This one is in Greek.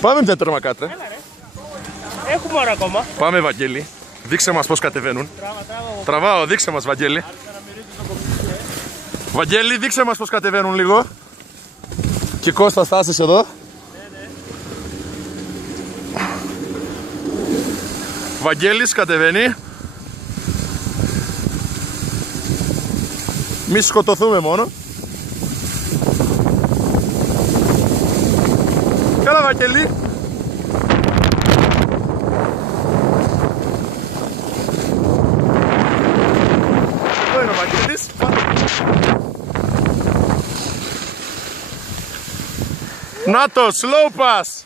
Πάμε μια τερμακάτρα. Έλα ρε. Έχουμε ώρα ακόμα. Πάμε Βαγγέλη. Δείξε μας πώς κατεβαίνουν. Τραβάω, δείξε μας Βαγγέλη. Βαγγέλη, δείξε μας πώς κατεβαίνουν λίγο. Και Κώστα στάσεις εδώ. Βαγγέλης κατεβαίνει. Μη σκοτωθούμε μόνο. Καλά Βαγγέλη. Εδώ είναι ο Βαγγέλης. Να το, slow pass.